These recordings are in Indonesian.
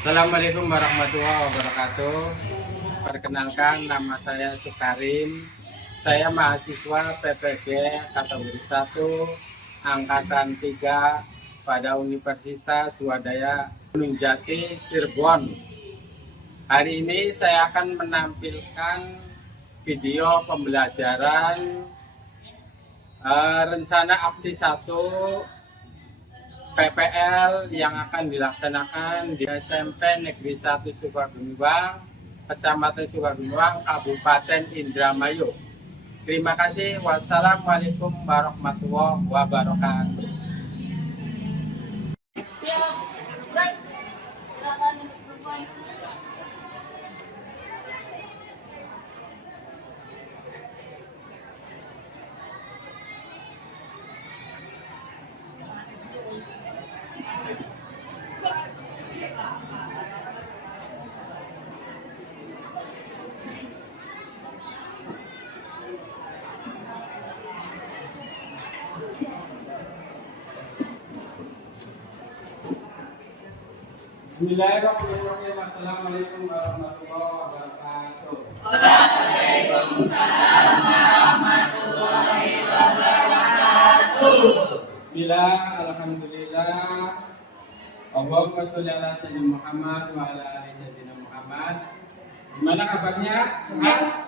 Assalamualaikum warahmatullahi wabarakatuh. Perkenalkan, nama saya Sukarim. Saya mahasiswa PPG kategori 1 angkatan 3 pada Universitas Swadaya Gunung Jati, Cirebon. Hari ini saya akan menampilkan video pembelajaran rencana aksi 1 PPL yang akan dilaksanakan di SMP Negeri 1 Sukagemuang, Kecamatan Sukagemuang, Kabupaten Indramayu. Terima kasih. Wassalamualaikum warahmatullahi wabarakatuh. Bismillahirrahmanirrahim. Assalamualaikum warahmatullahi wabarakatuh. Waalaikumsalam warahmatullahi wabarakatuh. Bismillah, alhamdulillah. Allahumma sholli ala sayyidina Muhammad wa ala ali sayyidina Muhammad. Gimana kabarnya? Sehat?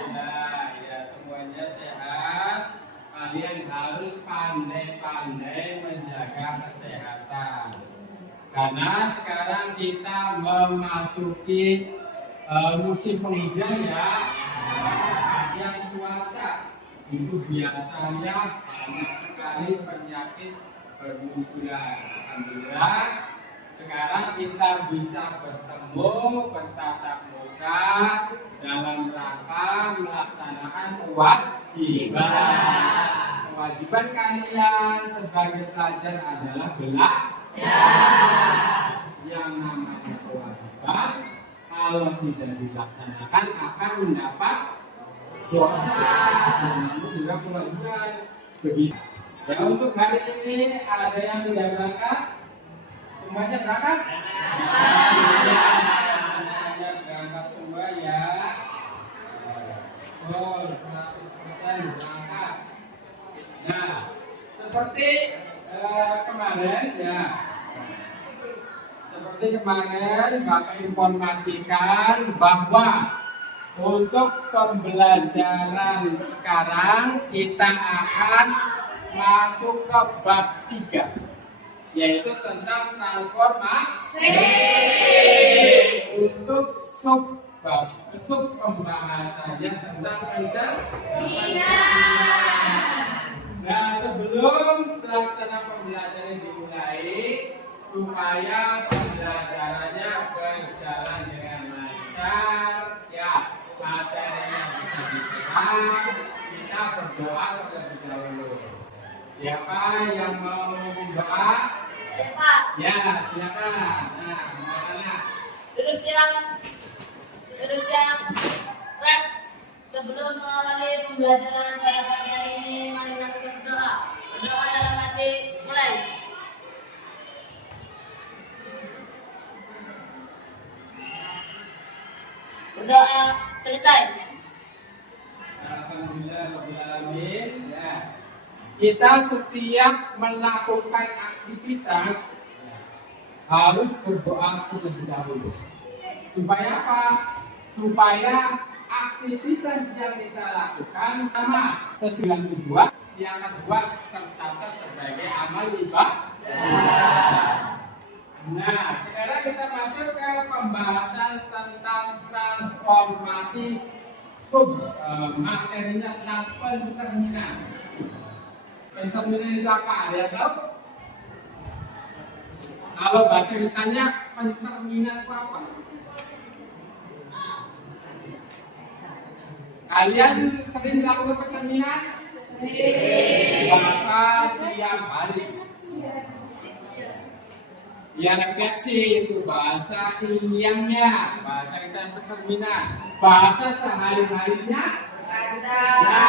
Alhamdulillah, ya semuanya sehat. Kalian harus pandai-pandai menjaga kesehatan. Karena sekarang kita memasuki musim penghujan ya. Yang cuaca itu biasanya banyak sekali penyakit bermunculan. Alhamdulillah sekarang kita bisa bertemu, bertatap muka dalam rangka melaksanakan kewajiban kalian sebagai pelajar adalah belajar. Yang namanya kewajiban kalau tidak dilaksanakan akan mendapat dosa. Namun juga kewajiban begitu. Ya, untuk hari ini ada yang tidak berangkat? Semuanya berangkat? Semuanya berangkat semua ya. Oh, 100% berangkat. Nah, seperti kemarin ya. Seperti kemarin Bapak informasikan bahwa untuk pembelajaran sekarang kita akan masuk ke bab 3, yaitu tentang transformasi. Untuk sub pembahasannya tentang pencernaan. Nah, sebelum pelaksanaan pembelajaran dimulai, supaya pembelajarannya berjalan dengan lancar, ya materinya bisa diserap, kita berdoa terlebih dahulu. Siapa yang mau berdoa? Ya, silakan. Nah, mana? Duduk siang. Rek. Sebelum mengawali pembelajaran pada pagi hari ini, mari kita berdoa. Berdoa dalam hati, mulai. Berdoa selesai. Alhamdulillahirrahmanirrahim. Ya. Kita setiap melakukan aktivitas harus berdoa terlebih dahulu. Supaya apa? Supaya aktivitas yang kita lakukan sama sesuai tujuan, yang kedua tercatat sebagai amal ibadah. Nah, sekarang kita masuk ke pembahasan tentang transformasi materinya tentang pencerminan. Pencerminan itu apa? Ada tahu? Kalau bahasa ditanya pencerminan itu apa? Kalian sering melakukan pencerminan? Bahasa tiap hari. Ya, refleksi itu bahasa ilmiahnya, bahasa kita pencerminan. Bahasa sehari-harinya? Ya,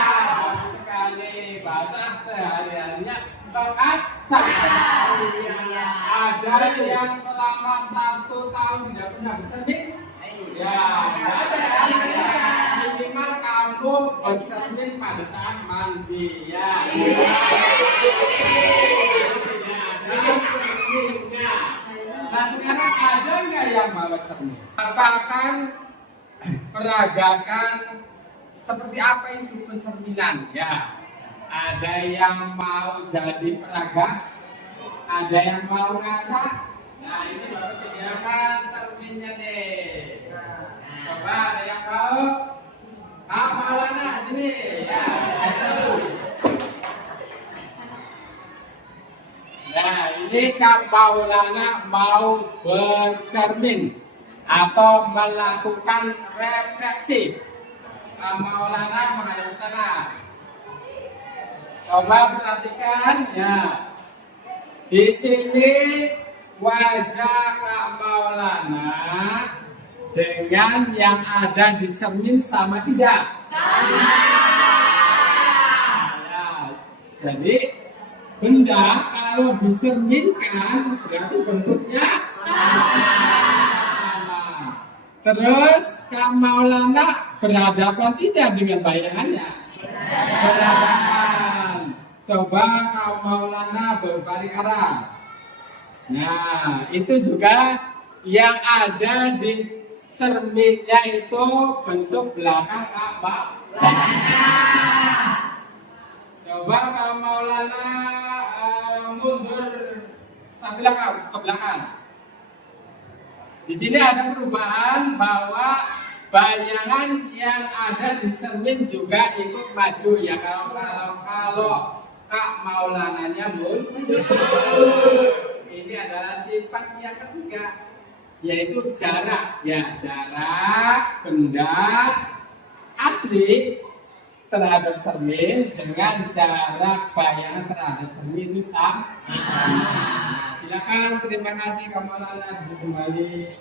sekali bahasa sehari-harinya Ada yang selama 1 tahun tidak pernah bercermin? Ya, ada ya. Minimal kamu bercermin pada saat mandi ya. Nah sekarang ada nggak yang bawa cermin? Apakah peragakan seperti apa itu pencerminan ya? Ada yang mau jadi peraga, ada yang mau ngaca. Nah ini baru sediakan cerminnya deh. Coba ada yang mau? Maulana sini ya. Nah ini Kak Maulana mau bercermin atau melakukan refleksi. Kak Maulana menghadap sana. Coba perhatikan ya. Di sini wajah Kak Maulana dengan yang ada di cermin sama tidak? Sama. Ya. Jadi benda kalau dicerminkan berarti bentuknya sama. Terus Kak Maulana berhadapan tidak dengan bayangannya? Berhadapan. Coba Kak Maulana berbalik arah. Nah, itu juga yang ada di cerminnya itu bentuk belakang Kak Maulana. Coba Kak Maulana mundur ke belakang. Di sini ada perubahan bahwa bayangan yang ada di cermin juga ikut maju ya. Kalau Kak Maulananya mundur. Ini adalah sifat yang ketiga, yaitu jarak. Ya, jarak benda asli terhadap cermin dengan jarak bayangan terhadap cermin itu sama. Nah, silakan, terima kasih Kak Maulana kembali.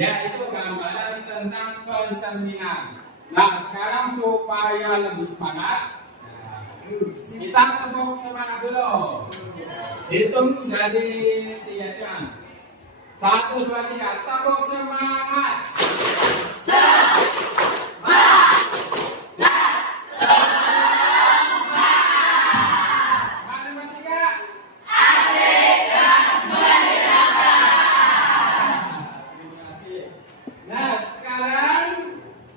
Ya, itu gambaran tentang pencerminan. Nah, sekarang supaya lebih semangat, kita tepuk semangat dulu. Hitung dari 3 jam. 1, 2, 3, tepuk semangat. Matematika. Asik dan menyenangkan. Terima kasih. Nah, sekarang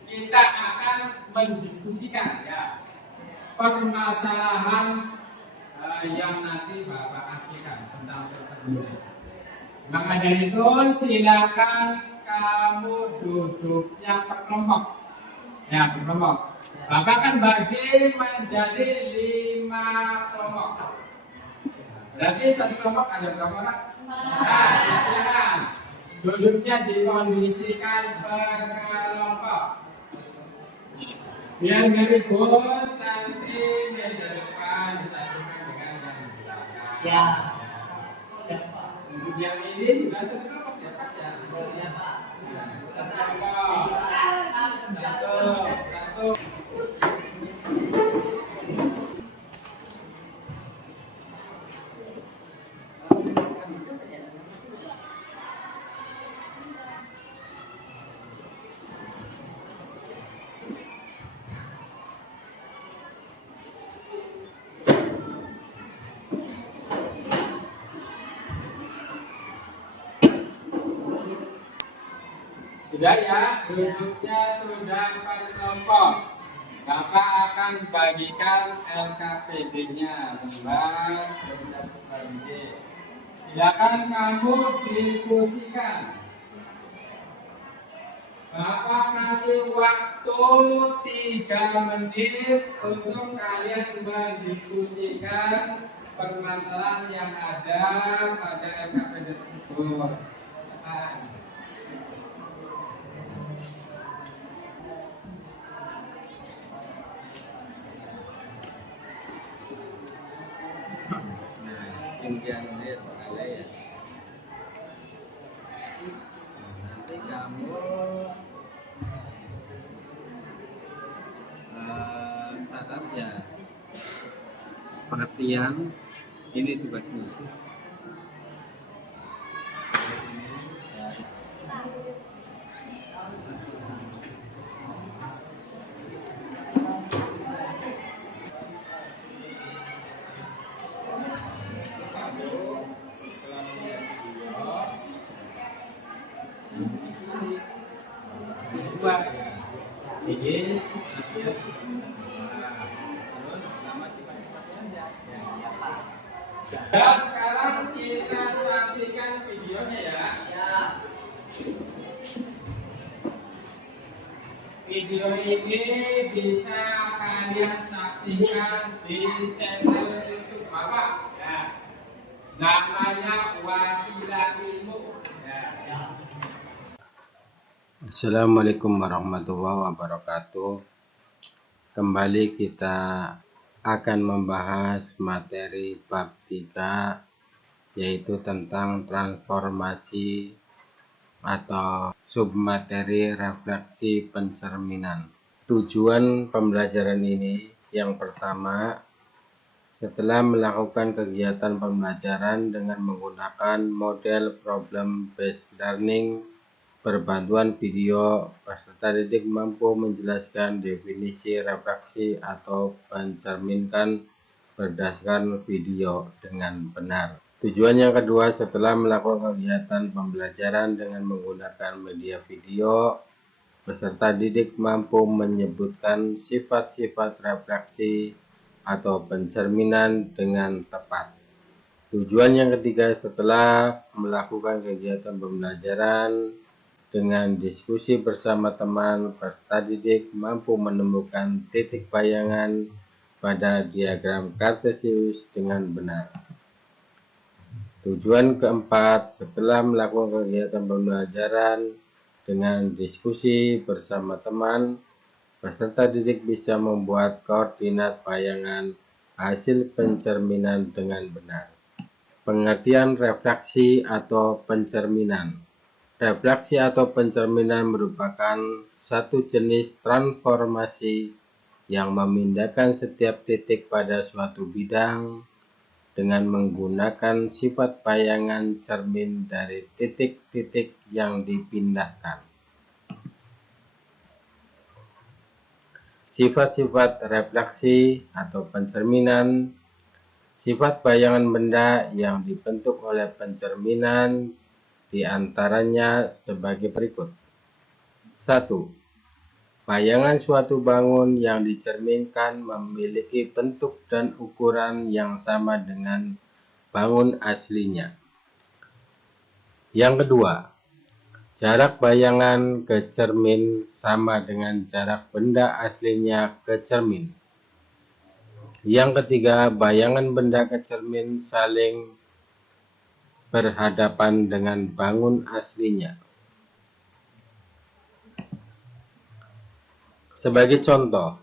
kita akan mendiskusikan ya permasalahan yang nanti Bapak kasihkan tentang pertanyaan. Maka dari itu silakan kamu duduknya berkelompok. Ya, berkelompok. Bapak kan bagi menjadi 5 kelompok. Berarti satu kelompok ada berapa orang? Nah, ya silakan. Duduknya dikondisikan berkelompok. Biar nggak ribut, nanti meja depan disatukan dengan yang belakang. Ya. Untuk yang ini sudah sekelompok ya Pak ya. Satu. Sudah ya, duduknya sudah pada kelompok. Bapak akan bagikan LKPD-nya, lembar dan bagi. Silakan kamu diskusikan. Bapak kasih waktu 3 menit untuk kalian mendiskusikan permasalahan yang ada pada LKPD tersebut. Yang ini soalnya ya nanti kamu catat ya pengertian. Ini tugasnya. Dua ya. Ini ya, sekarang kita saksikan videonya ya. Video ini bisa kalian saksikan di channel YouTube Bapak ya. Namanya Wasilah Ilmu ya. Assalamualaikum warahmatullahi wabarakatuh. Kembali kita akan membahas materi bab 3, yaitu tentang transformasi atau submateri refleksi pencerminan. Tujuan pembelajaran ini yang pertama, setelah melakukan kegiatan pembelajaran dengan menggunakan model problem based learning berbantuan video, peserta didik mampu menjelaskan definisi refleksi atau mencerminkan berdasarkan video dengan benar. Tujuan yang kedua, setelah melakukan kegiatan pembelajaran dengan menggunakan media video, peserta didik mampu menyebutkan sifat-sifat refleksi atau pencerminan dengan tepat. Tujuan yang ketiga, setelah melakukan kegiatan pembelajaran dengan diskusi bersama teman, peserta didik mampu menemukan titik bayangan pada diagram Kartesius dengan benar. Tujuan keempat, setelah melakukan kegiatan pembelajaran dengan diskusi bersama teman, peserta didik bisa membuat koordinat bayangan hasil pencerminan dengan benar. Pengertian refleksi atau pencerminan. Refleksi atau pencerminan merupakan satu jenis transformasi yang memindahkan setiap titik pada suatu bidang dengan menggunakan sifat bayangan cermin dari titik-titik yang dipindahkan. Sifat-sifat refleksi atau pencerminan. Sifat bayangan benda yang dibentuk oleh pencerminan di antaranya sebagai berikut. 1. Bayangan suatu bangun yang dicerminkan memiliki bentuk dan ukuran yang sama dengan bangun aslinya. Yang kedua, jarak bayangan ke cermin sama dengan jarak benda aslinya ke cermin. Yang ketiga, bayangan benda ke cermin saling berhadapan dengan bangun aslinya. Sebagai contoh,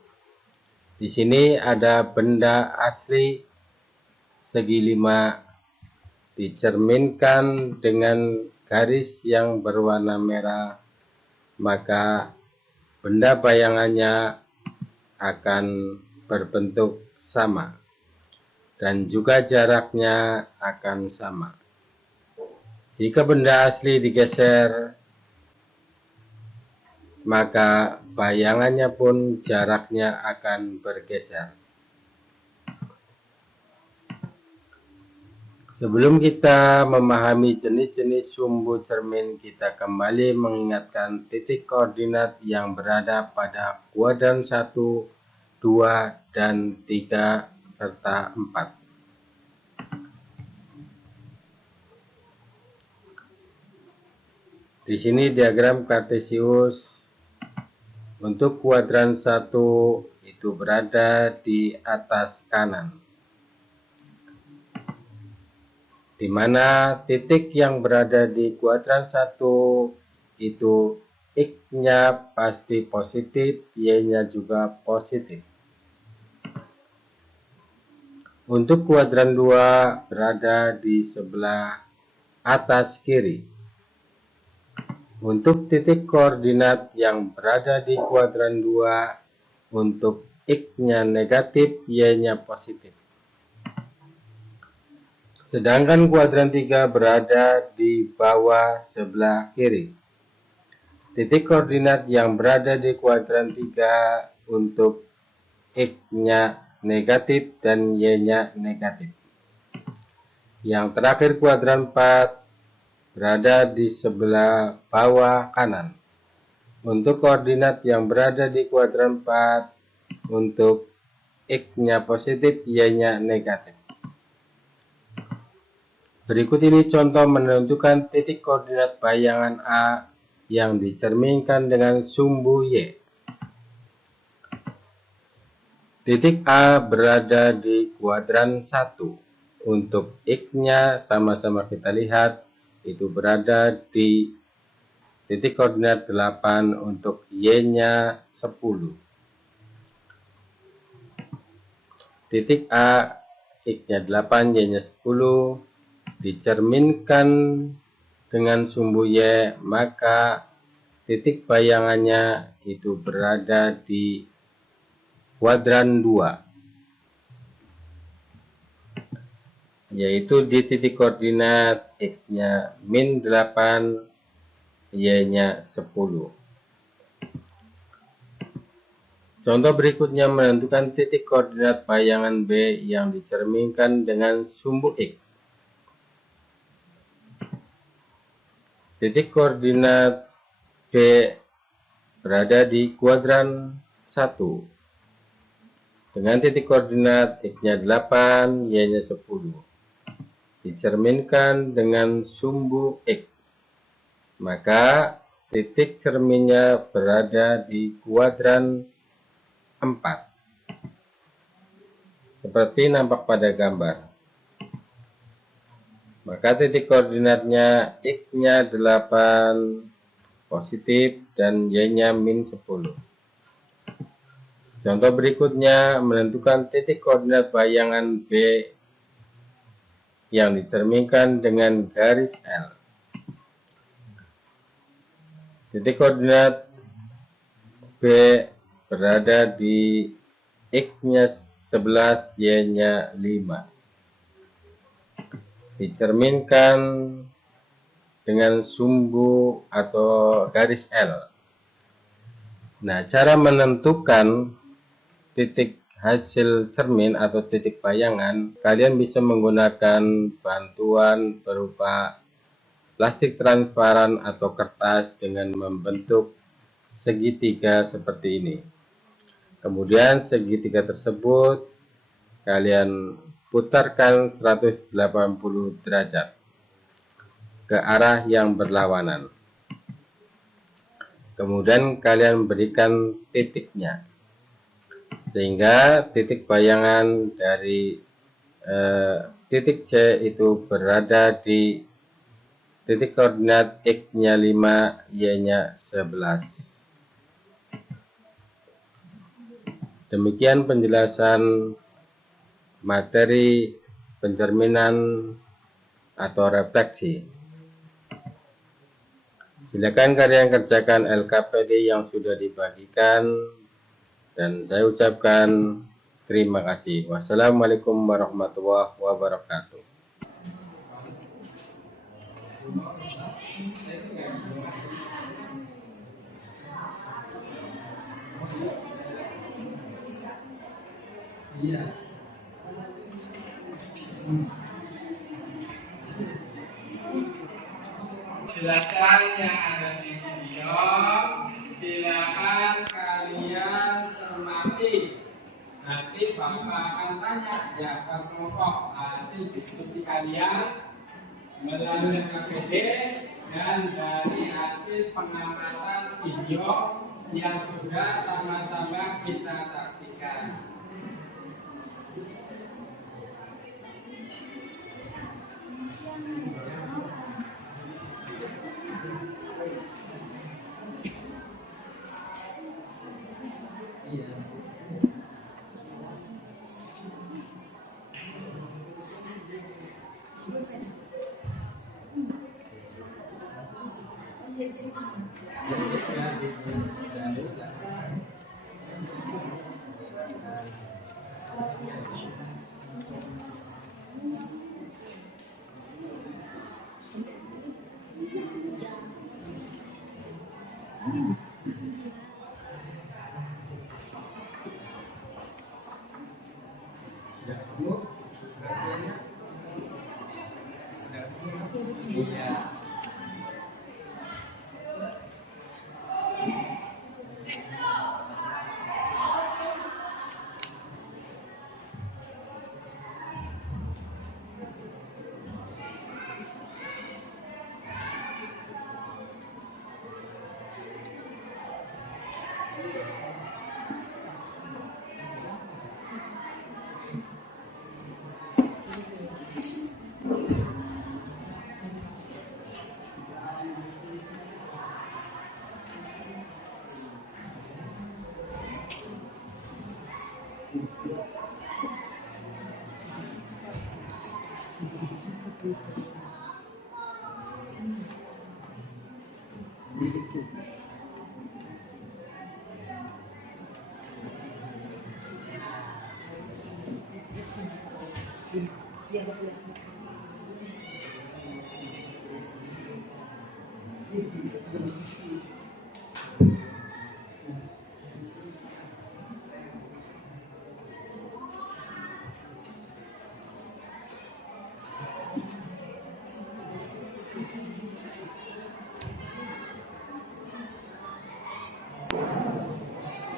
di sini ada benda asli segi 5 dicerminkan dengan garis yang berwarna merah, maka benda bayangannya akan berbentuk sama dan juga jaraknya akan sama. Jika benda asli digeser, maka bayangannya pun jaraknya akan bergeser. Sebelum kita memahami jenis-jenis sumbu cermin, kita kembali mengingatkan titik koordinat yang berada pada kuadran 1, 2, dan 3, serta 4. Di sini diagram Kartesius untuk kuadran 1 itu berada di atas kanan, di mana titik yang berada di kuadran 1 itu X-nya pasti positif, Y-nya juga positif. Untuk kuadran 2 berada di sebelah atas kiri. Untuk titik koordinat yang berada di kuadran 2, untuk X-nya negatif, Y-nya positif. Sedangkan kuadran 3 berada di bawah sebelah kiri. Titik koordinat yang berada di kuadran 3 untuk X-nya negatif dan Y-nya negatif. Yang terakhir kuadran 4 berada di sebelah bawah kanan. Untuk koordinat yang berada di kuadran 4 untuk X-nya positif, Y-nya negatif. Berikut ini contoh menentukan titik koordinat bayangan A yang dicerminkan dengan sumbu Y. Titik A berada di kuadran 1. Untuk X-nya sama-sama kita lihat itu berada di titik koordinat 8, untuk Y-nya 10. Titik A, X-nya 8, Y-nya 10 dicerminkan dengan sumbu Y, maka titik bayangannya itu berada di kuadran 2. Yaitu di titik koordinat X-nya min 8, Y-nya 10. Contoh berikutnya menentukan titik koordinat bayangan B yang dicerminkan dengan sumbu X. Titik koordinat B berada di kuadran 1. Dengan titik koordinat X-nya 8, Y-nya 10. Dicerminkan dengan sumbu X, maka titik cerminnya berada di kuadran 4 seperti nampak pada gambar. Maka titik koordinatnya X-nya 8 positif dan Y-nya min 10. Contoh berikutnya menentukan titik koordinat bayangan B yang dicerminkan dengan garis L. Titik koordinat B berada di X-nya 11, Y-nya 5. Dicerminkan dengan sumbu atau garis L. Nah, cara menentukan titik hasil cermin atau titik bayangan, kalian bisa menggunakan bantuan berupa plastik transparan atau kertas dengan membentuk segitiga seperti ini. Kemudian segitiga tersebut kalian putarkan 180 derajat ke arah yang berlawanan. Kemudian kalian berikan titiknya, sehingga titik bayangan dari titik C itu berada di titik koordinat X-nya 5, Y-nya 11. Demikian penjelasan materi pencerminan atau refleksi. Silakan kalian kerjakan LKPD yang sudah dibagikan. Dan saya ucapkan terima kasih. Wassalamualaikum warahmatullahi wabarakatuh. Iya. Penjelasan yang ada di video, silakan kalian cermati. Nanti Bapak akan tanya ya ke kelompok hasil diskusi kalian melalui KPD dan dari hasil pengamatan video yang sudah sama-sama kita saksikan. Iya.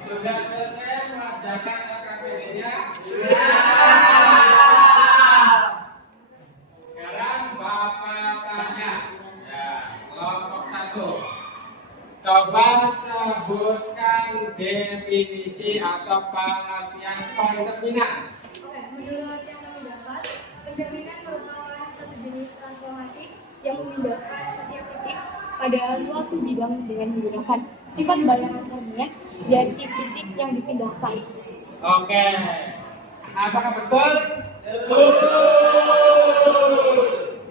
Sudah selesai mengerjakan LKPD-nya? Sekarang Bapak tanya, ya, kelompok 1. Coba sebutkan definisi atau pengertian pencerminan. Oke, menurut yang kami dapat, pencerminan merupakan satu jenis transformasi yang memindahkan setiap titik pada suatu bidang dengan menggunakan sifat bayangan cermin dari titik yang dipindahkan. Oke, apakah betul?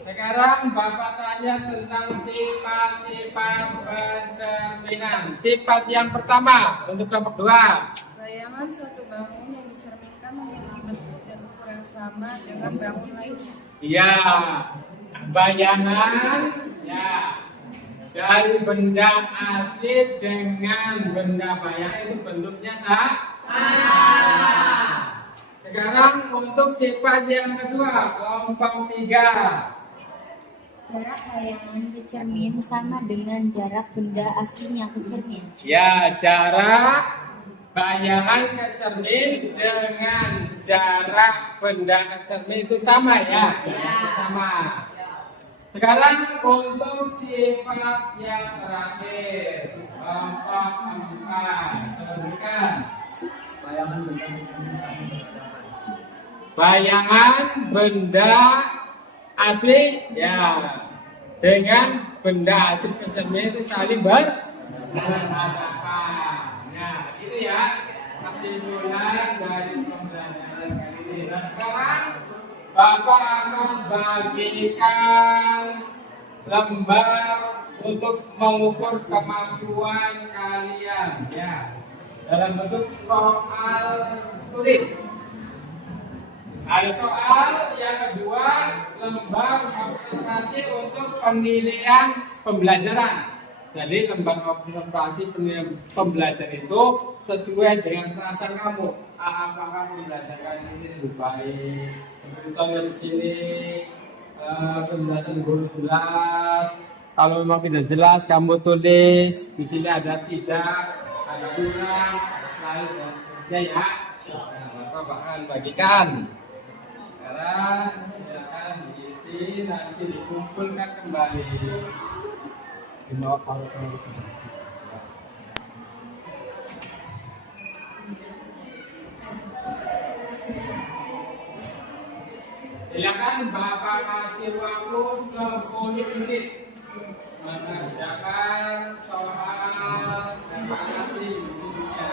Sekarang Bapak tanya tentang sifat-sifat pencerminan. Sifat yang pertama untuk kelompok 2. Bayangan suatu bangun yang dicerminkan memiliki bentuk dan ukuran yang sama dengan bangun lainnya. Iya, bayangan ya dari benda asli dengan benda bayangan itu bentuknya sama. Sekarang untuk sifat yang kedua, kelompok 3. Jarak bayangan ke cermin sama dengan jarak benda aslinya ke cermin. Ya, jarak bayangan ke cermin dengan jarak benda ke cermin itu sama ya? Sama. Sekarang untuk sifat yang terakhir, kelompok 4. Sebutkan. Bayangan benda asli ya dengan benda asli pencermin itu saling berhadapan. Nah, itu ya kesimpulan dari pembelajaran kali ini. Dan sekarang Bapak akan bagikan lembar untuk mengukur kemampuan kalian ya dalam bentuk soal tulis. Ada soal yang kedua, lembar observasi untuk penilaian pembelajaran. Jadi lembar observasi penilaian pembelajaran itu sesuai dengan perasaan kamu. Apakah pembelajaran ini lebih baik? Contohnya di sini penjelasan guru jelas. Kalau memang tidak jelas, kamu tulis. Di sini ada tidak, ada kurang, lain dan sebagainya ya. Bapak akan bagikan. Sekarang silakan diisi, nanti dikumpulkan kembali. Silakan Bapak kasih waktu 10 menit mengerjakan soal evaluasi khususnya.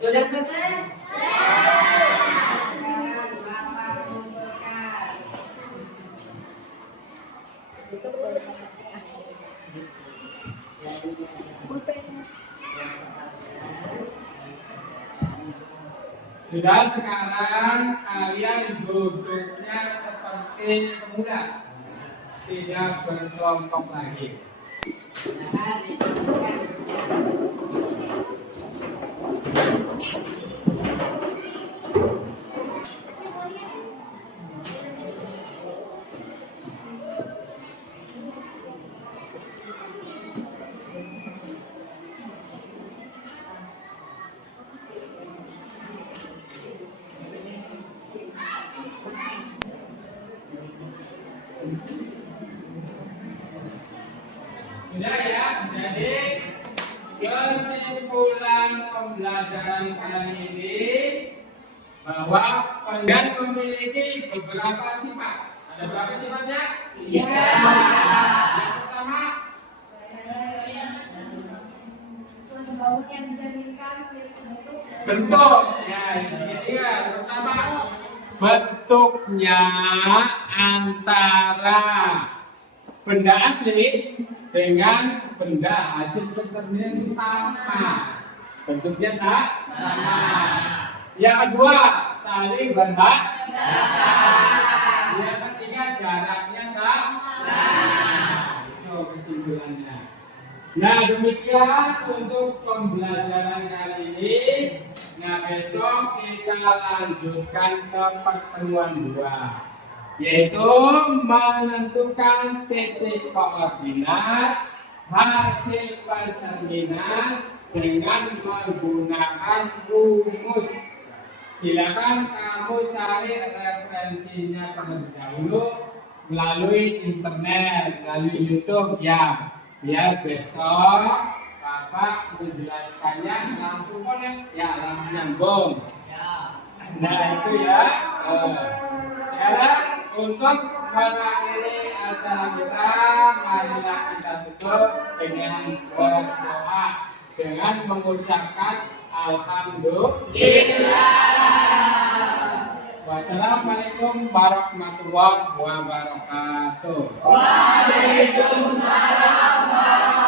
Sudah selesai? Sekarang Bapak kumpulkan. Sudah, sekarang kalian duduknya seperti semula, tidak berkelompok lagi. Sudah ya, jadi kesimpulan pembelajaran kali ini bahwa kalian memiliki beberapa sifat. Ada berapa sifatnya? 3. Yang pertama, suatu bangun yang mencerminkan bentuk. Ya, ini dia. Pertama, bentuknya antara benda asli dengan benda hasil pencerminan sama. Bentuknya sama. Yang kedua, saling berhadapan. Yang ketiga, jaraknya sama. Itu kesimpulannya. Nah, demikian untuk pembelajaran kali ini. Nah, besok kita lanjutkan ke pertemuan 2. Yaitu menentukan titik koordinat hasil pencerminan dengan menggunakan rumus. Silakan kamu cari referensinya terlebih dahulu melalui internet, melalui YouTube ya. Biar besok Bapak menjelaskannya langsung connect ya, langsung nyambung. Nah itu ya. Sekarang untuk mengakhiri acara kita, marilah kita tutup dengan berdoa dengan mengucapkan alhamdulillah. Wassalamualaikum warahmatullahi wabarakatuh. Waalaikumsalam.